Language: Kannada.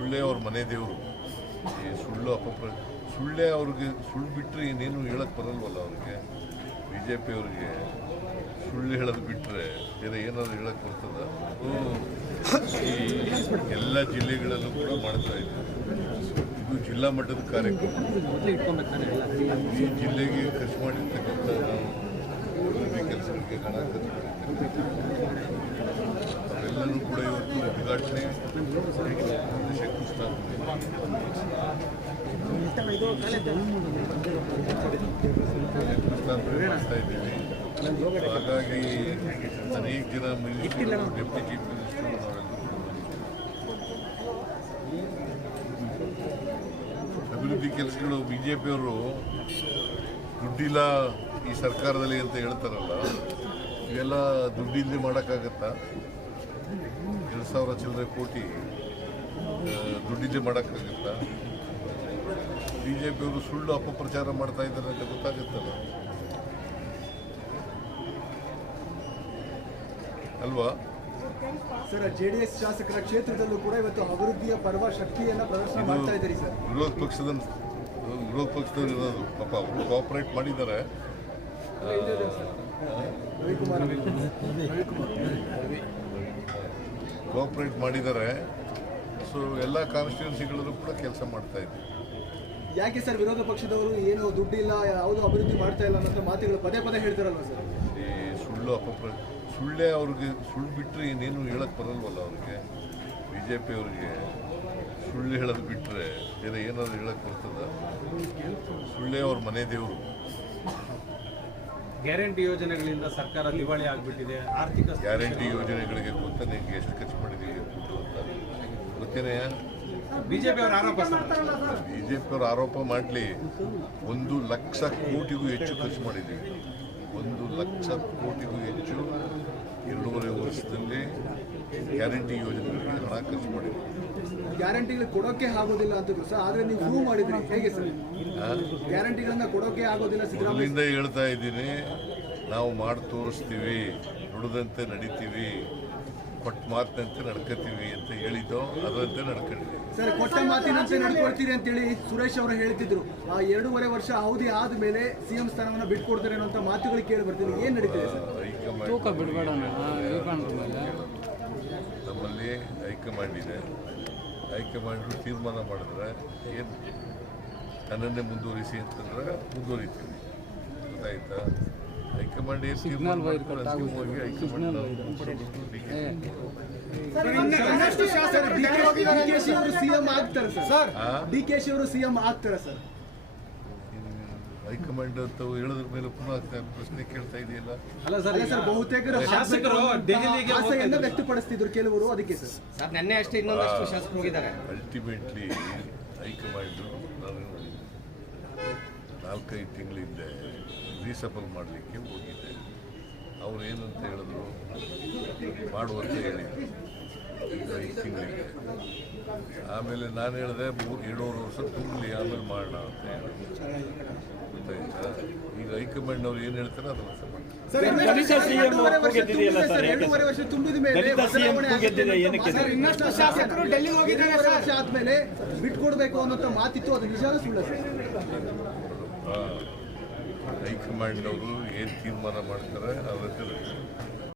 ಸುಳ್ಳೇ ಅವ್ರ ಮನೆ ದೇವರು. ಈ ಸುಳ್ಳು ಸುಳ್ಳೇ ಅವ್ರಿಗೆ ಸುಳ್ಳು ಬಿಟ್ಟರೆ ಇನ್ನೇನು ಹೇಳಕ್ಕೆ ಬರಲ್ವಲ್ಲ ಅವ್ರಿಗೆ. ಬಿ ಜೆ ಪಿ ಅವ್ರಿಗೆ ಸುಳ್ಳು ಹೇಳೋದು ಬಿಟ್ಟರೆ ಬೇರೆ ಏನಾದರೂ ಹೇಳಕ್ಕೆ ಬರ್ತದ? ಈ ಎಲ್ಲ ಜಿಲ್ಲೆಗಳಲ್ಲೂ ಕೂಡ ಮಾಡ್ತಾ ಇದ್ದಾರೆ. ಇದು ಜಿಲ್ಲಾ ಮಟ್ಟದ ಕಾರ್ಯಕ್ರಮ. ಈ ಜಿಲ್ಲೆಗೆ ಖರ್ಚು ಮಾಡಿರ್ತಕ್ಕಂಥ ನಾವು ಅಭಿವೃದ್ಧಿ ಕೆಲಸಗಳಿಗೆ ಹಣ ಖರ್ಚು ಮಾಡಿರ್ತಕ್ಕಂಥ ಅವೆಲ್ಲರೂ ಕೂಡ ಇವತ್ತು ಉದ್ಘಾಟನೆ ಶಂಕುಸ್ಥಾಪನೆ ಮಾಡ್ತಾ ಇದ್ದೀವಿ. ಹಾಗಾಗಿ ಅನೇಕ ಜನ ಮಿನಿಸ್ಟರ್ಗಳು, ಡೆಪ್ಟಿ ಚೀಫ್ ಮಿನಿಸ್ಟರ್ ಅಭಿವೃದ್ಧಿ ಕೆಲಸಗಳು ಬಿ ಜೆ ಪಿಯವರು ದುಡ್ಡಿಲ್ಲ ಈ ಸರ್ಕಾರದಲ್ಲಿ ಅಂತ ಹೇಳ್ತಾರಲ್ಲ, ಇವೆಲ್ಲ ದುಡ್ಡಿಲ್ಲದೆ ಮಾಡೋಕ್ಕಾಗತ್ತಾ? 2,000 ಚಿಲ್ಲರೆ ಕೋಟಿ ದುಡ್ಡಿಲ್ಲದೆ ಮಾಡೋಕ್ಕಾಗತ್ತಾ? ಬಿ ಜೆ ಪಿಯವರು ಸುಳ್ಳು ಅಪಪ್ರಚಾರ ಮಾಡ್ತಾ ಇದ್ದಾರೆ ಅಂತ ಗೊತ್ತಾಗುತ್ತಲ್ಲ ಅಲ್ವಾ? ಸರ್, ಜೆಡಿಎಸ್ ಶಾಸಕರ ಕ್ಷೇತ್ರದಲ್ಲೂ ಕೂಡ ಇವತ್ತು ಅಭಿವೃದ್ಧಿಯ ಪರ್ವ ಶಕ್ತಿಯನ್ನ ಪ್ರದರ್ಶನ ಮಾಡ್ತಾ ಇದ್ದಾರೆ ಸರ್. ವಿರೋಧ ಪಕ್ಷದವ್ರು ಇರೋದು ಪಾಪ ಅವರು ಕೋಆಪರೇಟ್ ಮಾಡಿದ್ದಾರೆ. ಕೋಆಪರೇಟ್ ಮಾಡಿದ್ದಾರೆ. ಸೊ ಎಲ್ಲ ಕಾನ್ಸ್ಟಿಟ್ಯೂನ್ಸಿಗಳಲ್ಲೂ ಕೂಡ ಕೆಲಸ ಮಾಡ್ತಾ ಇದ್ದೀವಿ. ಯಾಕೆ ಸರ್ ವಿರೋಧ ಪಕ್ಷದವರು ಏನು ದುಡ್ಡಿಲ್ಲ, ಯಾವುದು ಅಭಿವೃದ್ಧಿ ಮಾಡ್ತಾ ಇಲ್ಲ ಅನ್ನೋ ಮಾತುಗಳು ಪದೇ ಪದೇ ಹೇಳ್ತಾರಲ್ವ ಸರ್? ಈ ಸುಳ್ಳೇ ಅವ್ರಿಗೆ ಸುಳ್ಳು ಬಿಟ್ಟರೆ ಇನ್ನೇನು ಹೇಳಕ್ಕೆ ಬರಲ್ವಲ್ಲ ಅವ್ರಿಗೆ. ಬಿ ಜೆ ಪಿ ಅವ್ರಿಗೆ ಸುಳ್ಳು ಹೇಳೋದು ಬಿಟ್ಟರೆ ಬೇರೆ ಏನಾದರೂ ಹೇಳಕ್ಕೆ ಬರ್ತದ? ಸುಳ್ಳೇ ಅವ್ರ ಮನೆ ದೇವರು. ಗ್ಯಾರಂಟಿ ಯೋಜನೆಗಳಿಂದ ಸರ್ಕಾರ ದಿವಾಳಿ ಆಗಿಬಿಟ್ಟಿದೆ. ಆರ್ಥಿಕ ಗ್ಯಾರಂಟಿ ಯೋಜನೆಗಳಿಗೆ ಗೊತ್ತಾ ನಿಮಗೆ ಎಷ್ಟು ಖರ್ಚು ಮಾಡಿದ್ದೀವಿ ದುಡ್ಡು ಅಂತ ಗೊತ್ತೇನೆ? ಬಿಜೆಪಿಯವರು ಆರೋಪ ಬಿಜೆಪಿಯವರು ಆರೋಪ ಮಾಡಲಿ. 1,00,000 ಕೋಟಿಗೂ ಹೆಚ್ಚು ಖರ್ಚು ಮಾಡಿದ್ದೀವಿ. 1,00,000 ಕೋಟಿಗೂ ಹೆಚ್ಚು 2.5 ವರ್ಷದಲ್ಲಿ ಗ್ಯಾರಂಟಿ ಯೋಜನೆಗಳಿಗೆ ಹಣ ಖರ್ಚು ಮಾಡಿದ್ದೀವಿ. ಗ್ಯಾರಂಟಿಗಳು ಕೊಡೋಕೆ ಆಗೋದಿಲ್ಲ ಅಂತಿದ್ರು ಸರ್, ಆದರೆ ನೀವು ಪ್ರೂವ್ ಮಾಡಿದ್ರಿ. ಹೇಗೆ ಸರ್ ಗ್ಯಾರಂಟಿಗಳನ್ನ ಕೊಡೋಕೆ ಆಗೋದಿಲ್ಲ? ಮೊದಲಿಂದ ಹೇಳ್ತಾ ಇದ್ದೀನಿ, ನಾವು ಮಾಡಿ ತೋರಿಸ್ತೀವಿ, ನುಡಿದಂತೆ ನಡಿತೀವಿ, ಕೊಟ್ಟ ಮಾತಿನಂತೆ ನಡ್ಕೋತೀವಿ ಅಂತ ಹೇಳಿದ್ದೋ ಅದರಂತೆ ನಡ್ಕೊಂಡಿದ್ದೀವಿ. ಸರ್, ಕೊಟ್ಟ ಮಾತಿನಂತೆ ನಡ್ಕೊಳ್ತೀರಿ ಅಂತೇಳಿ ಸುರೇಶ್ ಅವರು ಹೇಳ್ತಿದ್ರು. ಆ 2.5 ವರ್ಷ ಅವಧಿ ಆದ್ಮೇಲೆ ಸಿಎಂ ಸ್ಥಾನವನ್ನು ಬಿಟ್ಕೊಡ್ತಾರೆ ಅನ್ನೋ ಮಾತುಗಳು ಕೇಳಿ ಬರ್ತೀವಿ. ಏನ್ ನಡೀತಿದೆ ಸರ್? ನಮ್ಮಲ್ಲಿ ಹೈಕಮಾಂಡ್ ಇದೆ. ಹೈಕಮಾಂಡ್ ತೀರ್ಮಾನ ಮಾಡಿದ್ರೆ ಏನು ನನ್ನನ್ನೇ ಮುಂದುವರಿಸಿ ಅಂತಂದ್ರೆ ಮುಂದುವರಿತೀವಿ. ಗೊತ್ತಾಯ್ತಾ? ಹೈಕಮಾಂಡ್ ಏನು ತೀರ್ಮಾನ ಮಾಡ್ತಾರೆ ಅಂತಿಮವಾಗಿ ಹೈಕಮಾಂಡ್ ಸಿಎಂ ಆಗ್ತಾರೆ ಸರ್. ಡಿ.ಕೆ.ಶಿ ಅವರು ಸಿಎಂ ಆಗ್ತಾರೆ ಸರ್. ಹೈಕಮಾಂಡ್ ಅಂತ ಹೇಳೋದ್ರ ಮೇಲೆ ಪುನಃ ಪ್ರಶ್ನೆ ಕೇಳ್ತಾ ಇದೆಯಲ್ಲ? ಅಲ್ಲ ಸರ್, ಬಹುತೇಕರು ಶಾಸಕರು ಆಸೆಯನ್ನ ವ್ಯಕ್ತಪಡಿಸ್ತಿದ್ರು ಕೆಲವರು. ಅದಕ್ಕೆ ಸರ್ ನೆನ್ನೆ ಅಷ್ಟೇ ಇನ್ನೊಂದಷ್ಟು ಶಾಸಕರು ಹೋಗಿದ್ದಾರೆ. ಅಲ್ಟಿಮೇಟ್ಲಿ ಹೈಕಮಾಂಡ್ ನಾನು 4-5 ತಿಂಗಳ ಹಿಂದೆ ರೀಸಫಲ್ ಮಾಡಲಿಕ್ಕೆ ಹೋಗಿದ್ದೆ. ಅವ್ರು ಏನಂತ ಹೇಳಿದ್ರು, ಮಾಡುವಂತ ಹೇಳಿದ್ರು ಈಗ 5 ತಿಂಗಳಿಗೆ. ಆಮೇಲೆ ನಾನು ಹೇಳಿದೆ 2.5 ವರ್ಷ ತುಂಬಲಿ, ಆಮೇಲೆ ಮಾಡೋಣ ಅಂತ ಹೇಳಿದ್ರು. ಗೊತ್ತಾಯ್ತಾ? ಈಗ ಹೈಕಮಾಂಡ್ ಅವ್ರು ಏನು ಹೇಳ್ತಾರೆ ಅದನ್ನು ಸರ್, 2.5 ವರ್ಷ ತುಂಬಿದ ಮೇಲೆ ಶಾಸಕರು ಡೆಲ್ಲಿಗೆ ಹೋಗಿದ್ದಾರೆ. ವರ್ಷ ಆದ್ಮೇಲೆ ಬಿಟ್ಕೊಡ್ಬೇಕು ಅನ್ನೋ ಮಾತಿತ್ತು. ಅದು ನಿಜಾನ ಸುಳ್ಳ ಸರ್? ಹೈಕಮಾಂಡ್ ಅವರು ಏನು ತೀರ್ಮಾನ ಮಾಡ್ತಾರೆ ಅದಕ್ಕೆ